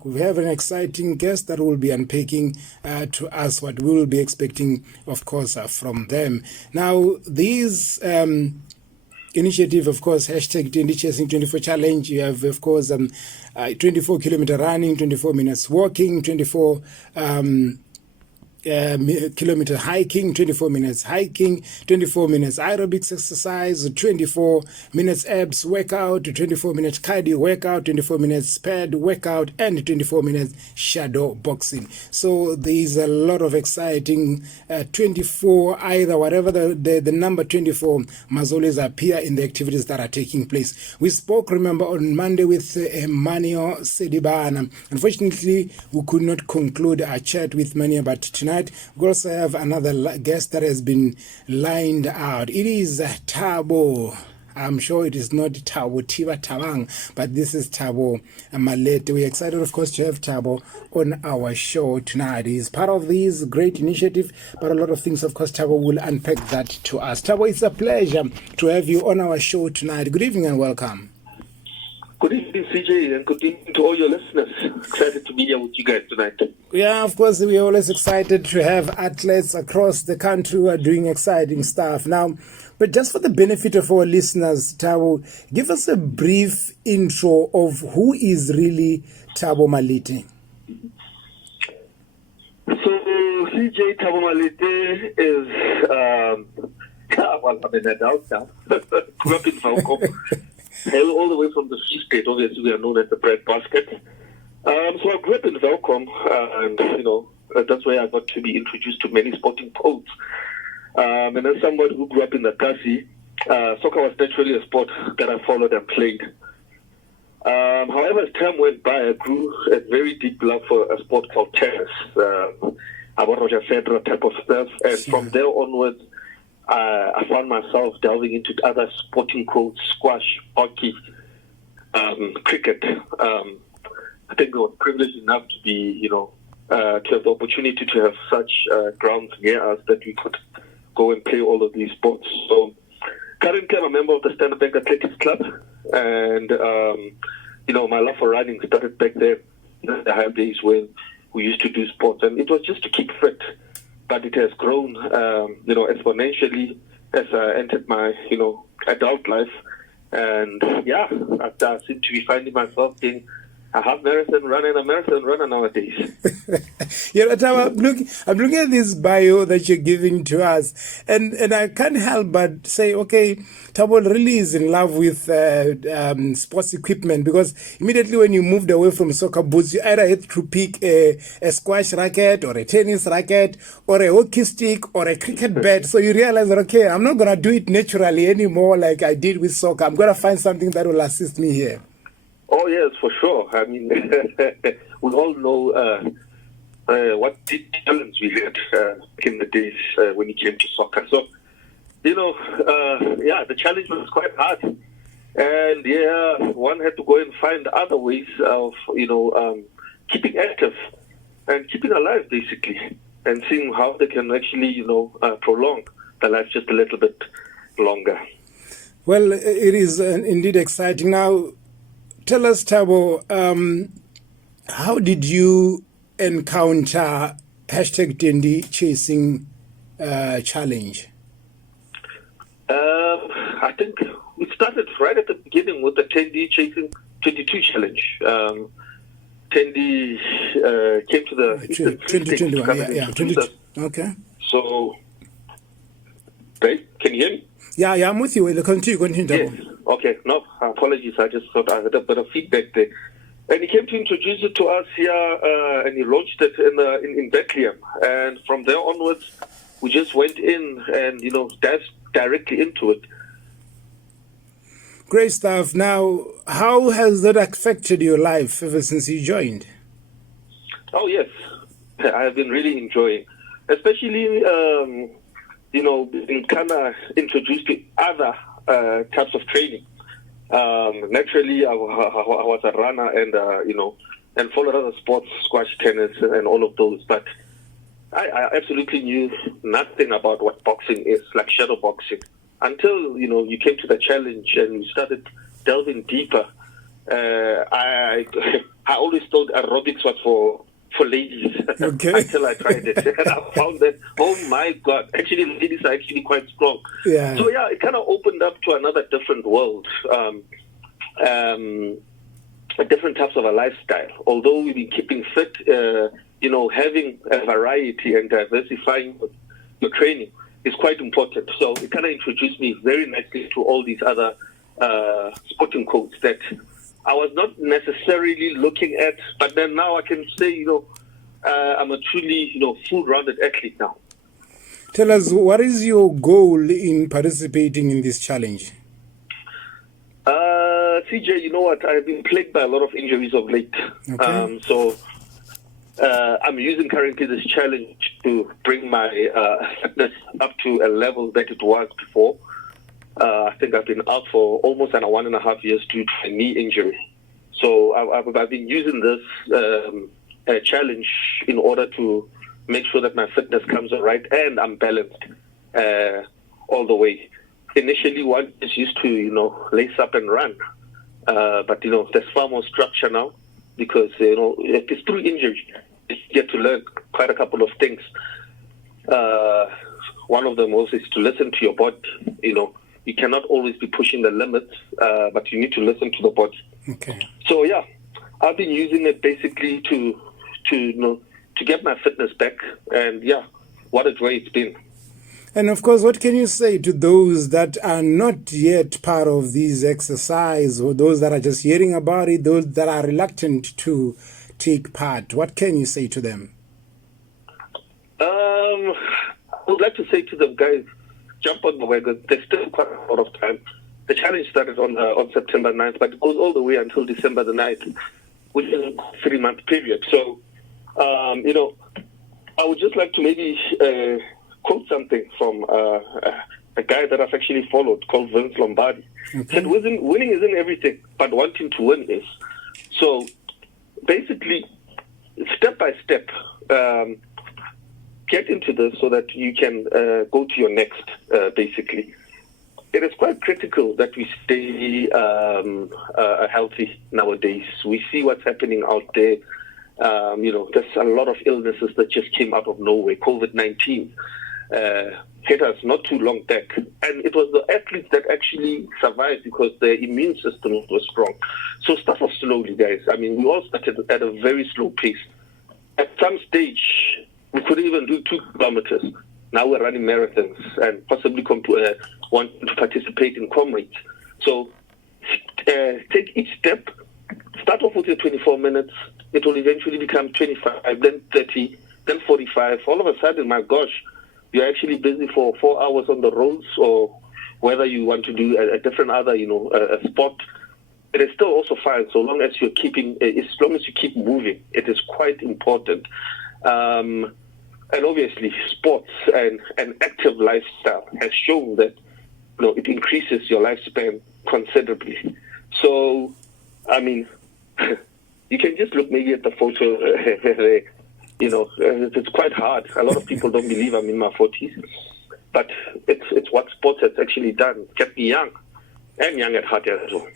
We have an exciting guest that will be unpacking to us what we will be expecting, of course, from them. Now, these initiative, of course, hashtag 20 Chasing 24 Challenge. You have, of course, 24-kilometer running, 24 minutes walking, 24 kilometer hiking, 24 minutes hiking, 24 minutes aerobics exercise, 24 minutes abs workout, 24 minutes cardio workout, 24 minutes pad workout, and 24 minutes shadow boxing. So there's a lot of exciting 24, either whatever the number 24 must always appear in the activities that are taking place. We spoke, remember, on Monday with Manio Sedibana. Unfortunately, we could not conclude our chat with Manio, but tonight we also have another guest that has been lined out. It is THABO. I'm sure it is not THABO Tiva Tawang, but this is THABO Malete. We're excited, of course, to have THABO on our show tonight. He's part of this great initiative, but a lot of things, of course, THABO will unpack that to us. THABO, it's a pleasure to have you on our show tonight. Good evening and welcome. Good evening, CJ, and good evening to all your listeners. Excited to be here with you guys tonight. Yeah, of course, we're always excited to have athletes across the country who are doing exciting stuff. Now, but just for the benefit of our listeners, THABO, give us a brief intro of who is really THABO Malete. So, CJ, THABO Malete is, well, I'm an adult now. Grew up in Falco. All the way from the Free State, obviously we are known as the bread basket. So I grew up in Velcom, and that's where I got to be introduced to many sporting codes. And as somebody who grew up in the Kasi, soccer was naturally a sport that I followed and played. However, as time went by, I grew a very deep love for a sport called tennis. About Roger Federer type of stuff, and from there onwards, I found myself delving into other sporting codes, squash, hockey, cricket. I think I was privileged enough to be, to have the opportunity to have such grounds near us that we could go and play all of these sports. So currently I'm a member of the Standard Bank Athletics Club, and, my love for running started back there in the high days when we used to do sports, and it was just to keep fit. But it has grown, exponentially as I entered my, adult life. And I seem to be finding myself being a half marathon runner and a marathon runner nowadays. I'm looking at this bio that you're giving to us, and I can't help but say, okay, THABO really is in love with sports equipment, because immediately when you moved away from soccer boots, you either had to pick a squash racket or a tennis racket or a hockey stick or a cricket bat. So you realize that, okay, I'm not going to do it naturally anymore like I did with soccer. I'm going to find something that will assist me here. Oh, yes, for sure. I mean, we all know what big challenge we had in the days when it came to soccer. So, the challenge was quite hard. And, one had to go and find other ways of, keeping active and keeping alive, basically, and seeing how they can actually, prolong the life just a little bit longer. Well, it is indeed exciting. Now, tell us, THABO, how did you encounter hashtag 20 Chasing Challenge? I think we started right at the beginning with the 10D Chasing 22 Challenge. 10D came to the 2021, okay. So, right? Can you hear me? Yeah, I'm with you. Continue. Yes. Okay, no, apologies. I just thought I had a bit of feedback there. And he came to introduce it to us here, and he launched it in Bethlehem. And from there onwards, we just went in and, dived directly into it. Great stuff. Now, how has that affected your life ever since you joined? Oh, yes. I have been really enjoying, especially, being kind of introduced to other types of training. Naturally, I was a runner and followed other sports, squash, tennis, and all of those. But I absolutely knew nothing about what boxing is, like shadow boxing, until, you came to the challenge and you started delving deeper. I I always thought aerobics was for ladies Okay. until I tried it. And I found that, oh my God, actually ladies are actually quite strong. Yeah. So yeah, it kind of opened up to another different world, different types of a lifestyle. Although we've been keeping fit, having a variety and diversifying your training is quite important. So it kind of introduced me very nicely to all these other sporting codes that I was not necessarily looking at, but then now I can say, I'm a truly, full-rounded athlete now. Tell us, what is your goal in participating in this challenge? CJ, you know what? I've been plagued by a lot of injuries of late. Okay. So I'm using currently this challenge to bring my fitness up to a level that it was before. I think I've been out for almost 1.5 years due to a knee injury. So I've been using this challenge in order to make sure that my fitness comes all right and I'm balanced all the way. Initially, one is used to, lace up and run. But, there's far more structure now because, it's through injury. You get to learn quite a couple of things. One of them also is to listen to your body, You cannot always be pushing the limits, but you need to listen to the body. Okay. So yeah, I've been using it basically to get my fitness back, and yeah, what a joy it's been. And of course, what can you say to those that are not yet part of these exercise, or those that are just hearing about it, those that are reluctant to take part? What can you say to them? I would like to say to them, guys, jump on the wagon. There's still quite a lot of time. The challenge started on September 9th, but it goes all the way until December the 9th, which is a 3-month period. So, I would just like to maybe quote something from a guy that I've actually followed called Vince Lombardi. Okay. Said, winning isn't everything, but wanting to win is. So, basically, step by step, get into this so that you can go to your next, basically. It is quite critical that we stay healthy nowadays. We see what's happening out there. There's a lot of illnesses that just came out of nowhere. COVID-19 hit us not too long back. And it was the athletes that actually survived because their immune system was strong. So start off slowly, guys. I mean, we all started at a very slow pace. At some stage, we couldn't even do 2 kilometers. Now we're running marathons and possibly want to participate in comrades. So take each step. Start off with your 24 minutes. It will eventually become 25, then 30, then 45. All of a sudden, my gosh, you're actually busy for 4 hours on the roads, or whether you want to do a different other, a sport. It is still also fine, so long as as long as you keep moving. It is quite important. And obviously, sports and an active lifestyle has shown that it increases your lifespan considerably. So, I mean, you can just look maybe at the photo. It's quite hard. A lot of people don't believe I'm in my 40s, but it's what sports has actually done. Kept me young, and young at heart as well.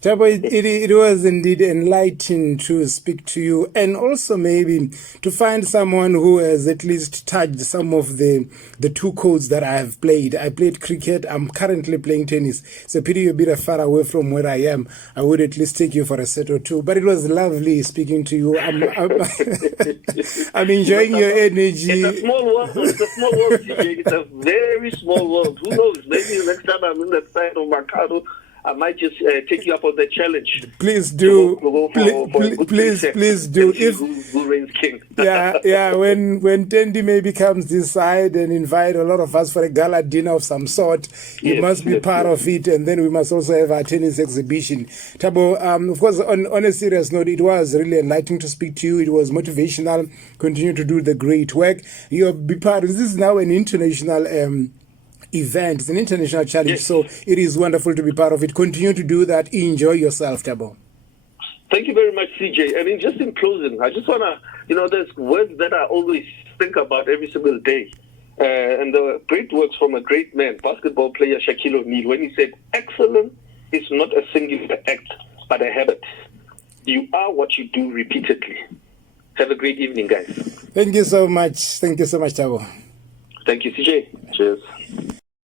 Thabo, it was indeed enlightening to speak to you, and also maybe to find someone who has at least touched some of the 2 codes that I have played. I played cricket. I'm currently playing tennis. It's a pity you're a bit far away from where I am. I would at least take you for a set or 2. But it was lovely speaking to you. I'm enjoying your energy. It's a small world. CJ. It's a very small world. Who knows? Maybe next time I'm in that side of Makado, I might just take you up on the challenge. Please do. Please do. Who reigns king? yeah. When Tendi maybe comes this side and invite a lot of us for a gala dinner of some sort, you must be part of it, and then we must also have our tennis exhibition. Thabo, of course, on a serious note, it was really enlightening to speak to you. It was motivational. Continue to do the great work. You'll be part of this. Is now an international event. It's an international challenge, yes. So it is wonderful to be part of it. Continue to do that. Enjoy yourself, Thabo. Thank you very much, CJ. I mean, just in closing, I just want to, there's words that I always think about every single day. And the great words from a great man, basketball player Shaquille O'Neal, when he said, excellence is not a singular act, but a habit. you are what you do repeatedly. Have a great evening, guys. Thank you so much. Thank you so much, Thabo. Thank you, CJ. Cheers.